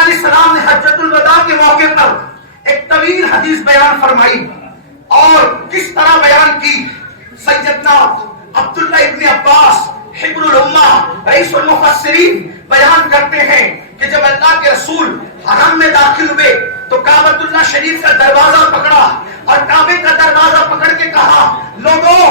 آقا علیہ السلام نے حجۃ الوداع کے موقع پر ایک طویل حدیث بیان فرمائی اور کس طرح بیان کی. سیدنا عبداللہ ابن عباس حبر الامہ رئیس المفسرین بیان کرتے ہیں کہ جب اللہ کے رسول حرم میں داخل ہوئے تو کعبۃ اللہ شریف کا دروازہ پکڑا اور کعبے کا دروازہ پکڑ کے کہا لوگوں،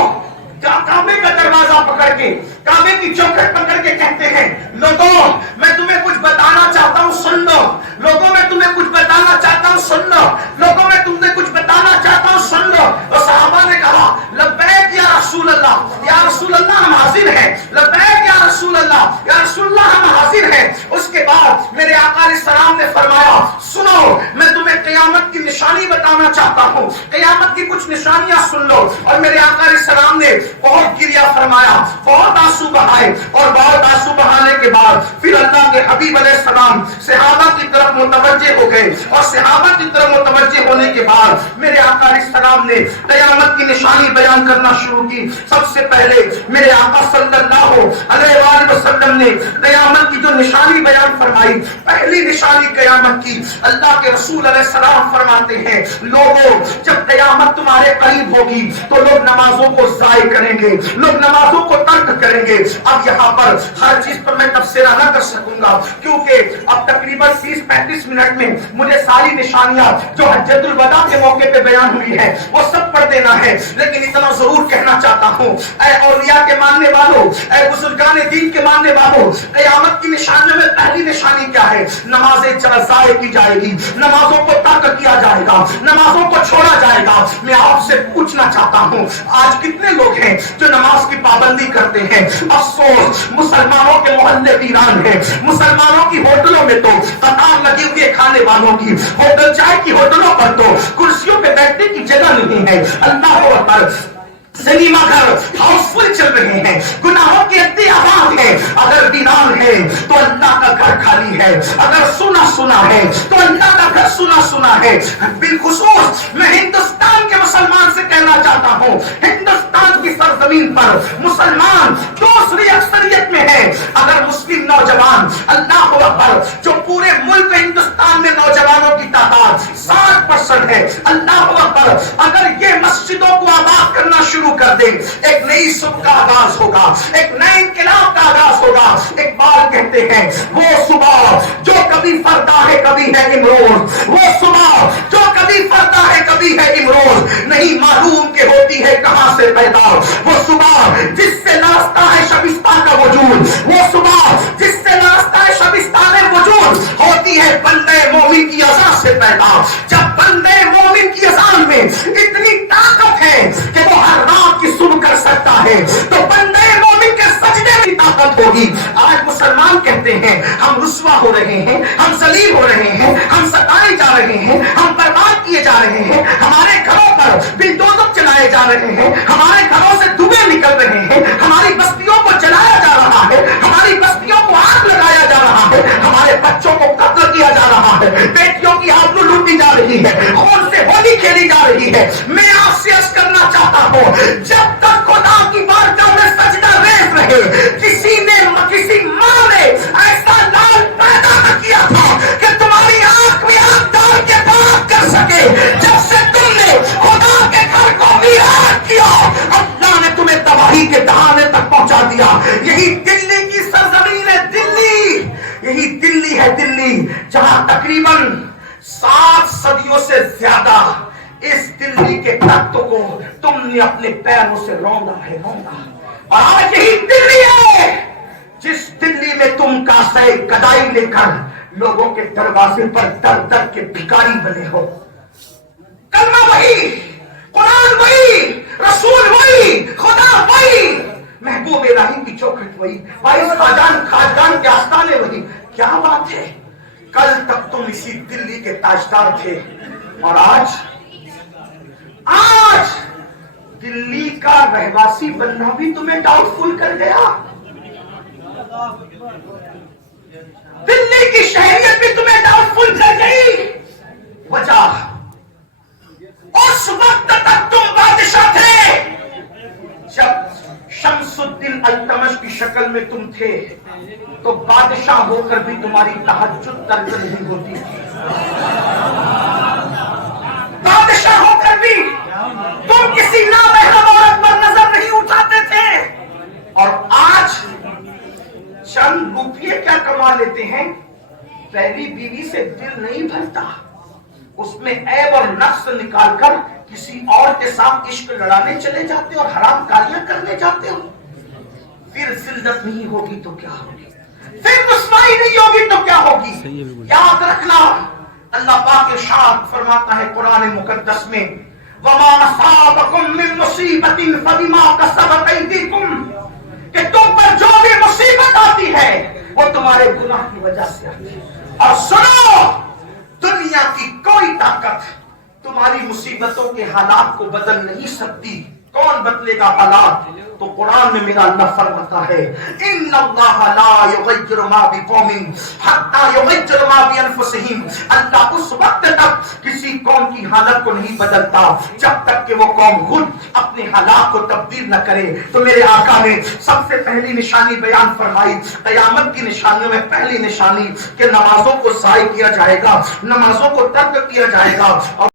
کعبے کا دروازہ پکڑ کے، کعبے کی چوکھٹ پکڑ کے کہتے ہیں لوگوں میں تمہیں کچھ بتانا چاہتا ہوں سن لو، لوگوں میں تمہیں کچھ بتانا چاہتا ہوں سن لو، لوگوں میں تمہیں کچھ بتانا چاہتا ہوں سن لو. اور صحابہ نے کہا لبیک یا رسول اللہ، یا رسول اللہ ہم حاضر ہیں، لبیک یا رسول اللہ، یا رسول اللہ ہم حاضر ہیں. اس کے بعد میرے آقا علیہ السلام نے فرمایا سنو میں تمہیں قیامت کی نشانی بتانا چاہتا ہوں، قیامت کی کچھ نشانیاں سن لو. اور میرے آقا علیہ السلام نے بہت گریا فرمایا، بہت آنسو بہائے اور بہت آنسو بہانے کے بعد پھر اللہ کے حبیب علیہ السلام صحابہ کی طرف متوجہ ہو گئے اور صحابہ کی طرف متوجہ ہونے کے بعد میرے آقا علیہ السلام نے قیامت کی نشانی بیان کرنا شروع کی. سب سے پہلے میرے آقا صلی اللہ علیہ وآلہ وسلم نے قیامت کی جو نشانی بیان فرمائی، پہلی نشانی قیامت کی اللہ کے رسول علیہ السلام فرماتے ہیں لوگوں جب قیامت تمہارے قریب ہوگی تو لوگ نمازوں کو ضائع کریں گے، لوگ نمازوں کو ترک کریں گے. اب یہاں پر ہر چیز پر میں تفسیرہ نہ کر سکوں گا کیونکہ اب تقریباً 30-35 منٹ میں مجھے ساری نشانیاں جو حجۃ الوداع کے موقع پہ بیان ہوئی ہے وہ سب پڑھ دینا ہے. لیکن اتنا ضرور کہنا چاہتا ہوں اے اولیاء کے ماننے والوں، اے بزرگان دین کے ماننے والوں، قیامت کی نشانیوں میں پہلی نشانی کیا ہے؟ نمازیں ضائع کی جائے گی، نمازوں کو ترک کیا جائے گا، نمازوں کو چھوڑا جائے گا. میں آپ سے پوچھنا چاہتا ہوں آج کتنے لوگ ہیں جو نماز کی پابندی کرتے ہیں؟ افسوس مسلمانوں کے محلے ویران ہیں، مسلمانوں کی ہوٹلوں میں تو قطار لگی ہوئی ہے، کھانے والوں کی ہوٹل چائے کی ہوٹلوں پر تو کرسیوں پہ بیٹھنے کی جگہ نہیں ہے. اللہ اکبر، سنیما گھر ہاؤس فل چل رہے ہیں، گناہوں کی اتنی آباد ہے. اگر ویران ہے تو اللہ کا گھر خالی ہے، اگر سنا سنا ہے تو اللہ کا گھر سنا سنا ہے. بالخصوص میں ہندوستان کے مسلمان سے کہنا چاہتا ہوں ہندوستان کی سرزمین پر مسلمان دوسری اکثریت میں ہے. اگر مسلم نوجوان اللہ اکبر جو پورے ملک ہندوستان میں نوجوانوں کی تعداد 60% ہے، اللہ اکبر اگر یہ مسجدوں کو آباد کرنا شروع کر دیں ایک نئی صبح کا آغاز ہوگا، ایک نئے انقلاب کا آغاز ہوگا. اقبال کہتے ہیں وہ صبح جو کبھی فردا ہے کبھی ہے امروز، وہ صبح جو کبھی فردا ہے کبھی ہے امروز، نہیں معلوم کہ ہوتی ہے کہاں سے پیدا. وہ صبح جس سے ناچتا ہے شبستان کا وجود، وہ صبح جس سے ناچتا ہے شبستان وجود، ہوتی ہے بندے مومن کی اذان سے پیدا. جب بندے مومن کی اذان میں اتنی طاقت ہے کہ وہ ہر رات کی صبح کر سکتا ہے تو بندے مومن کے سجدے میں طاقت ہوگی. آج مسلمان کہتے ہیں ہم رسوا ہو رہے ہیں، ہم ذلیل ہو رہے ہیں، ہم ستائے جا رہے ہیں، ہم برباد کیے جا رہے ہیں، ہمارے گھروں پر بلڈوزر چلائے جا رہے ہیں، ہمارے گھروں سے دھوئیں نکل رہے ہیں، ہماری بستیوں کو جلایا جا رہا ہے، ہماری بستیوں کو آگ لگایا جا رہا ہے، ہمارے بچوں کو قتل کیا جا رہا ہے، بیٹیوں کی آبرو لوٹی جا رہی ہے، خون سے ہولی کھیلی جا رہی ہے. میں آپ سے عرض کرنا چاہتا ہوں جب تک خدا کی بارگاہ میں سجدہ ریز رہے کسی ماں نے ایسا لال پیدا نہ کیا تھا کہ تمہاری آنکھ میں آنکھ ڈال کے پاک کر سکے. جب سے تم نے خدا کے گھر کو ویران کیا اللہ نے تمہیں تباہی کے دہانے تک پہنچا دیا. یہی دلی کی سرزمین ہے، دلی، یہی دلی ہے، دلی جہاں تقریباً 7 صدیوں سے زیادہ اس دلی کے تخت کو تم نے اپنے پیروں سے روندا ہے، روندا. اور آج یہی دلی ہے جس دلی میں تم کاسے کدائی لے کر لوگوں کے دروازے پر در در کے بھکاری بنے ہو. کلمہ وہی، قرآن وہی، رسول وہی، خدا وہی، محبوب الہی کی چوکھٹ وہی، بائیس خاجان کے آستانے وہی. کیا بات ہے، کل تک تم اسی دلی کے تاجدار تھے اور آج دلی کا رہواسی بننا بھی تمہیں ڈاؤٹ فل کر گیا. دلی کی شہریت بھی تمہیں ڈاؤٹ فل کر گئی. وجہ اس وقت تک تم بادشاہ تھے جب شمس الدین التمش کی شکل میں تم تھے. تو بادشاہ ہو کر بھی تمہاری تہجد ترک نہیں ہوتی، بادشاہ ہو کر بھی تم کسی نامحرم عورت پر نظر نہیں اٹھاتے تھے، اور آج چند روپیے کیا کما لیتے ہیں، پہلی بیوی سے دل نہیں بھرتا، اس میں عیب اور نقص نکال کر کسی اور کے ساتھ عشق لڑانے چلے جاتے اور حرام کاریاں کرنے جاتے ہو، پھر ذلت نہیں ہوگی تو کیا ہوگی، پھر رسوائی نہیں ہوگی تو کیا ہوگی۔ یاد رکھنا، اللہ پاک ارشاد فرماتا ہے قرآن مقدس میں، وَمَا أَصَابَكُم مِّن مُّصِيبَةٍ فَبِمَا كَسَبَتْ أَيْدِيكُم، کہ تم پر جو بھی مصیبت آتی ہے وہ تمہارے گناہ کی وجہ سے آتی ہے۔ اور سنو، دنیا کی کوئی طاقت تمہاری مصیبتوں کے حالات کو بدل نہیں سکتی۔ کون بدلے گا حالات؟ تو قرآن میں میرا اللہ فرماتا ہے، ان اللہ لا یغیر ما بقوم حتی یغیر ما بانفسہم، اللہ اس وقت تک کسی قوم کی حالت کو نہیں بدلتا جب تک کہ وہ قوم خود اپنے حالات کو تبدیل نہ کرے۔ تو میرے آقا نے سب سے پہلی نشانی بیان فرمائی، قیامت کی نشانیوں میں پہلی نشانی کہ نمازوں کو ضائع کیا جائے گا، نمازوں کو ترک کیا جائے گا، اور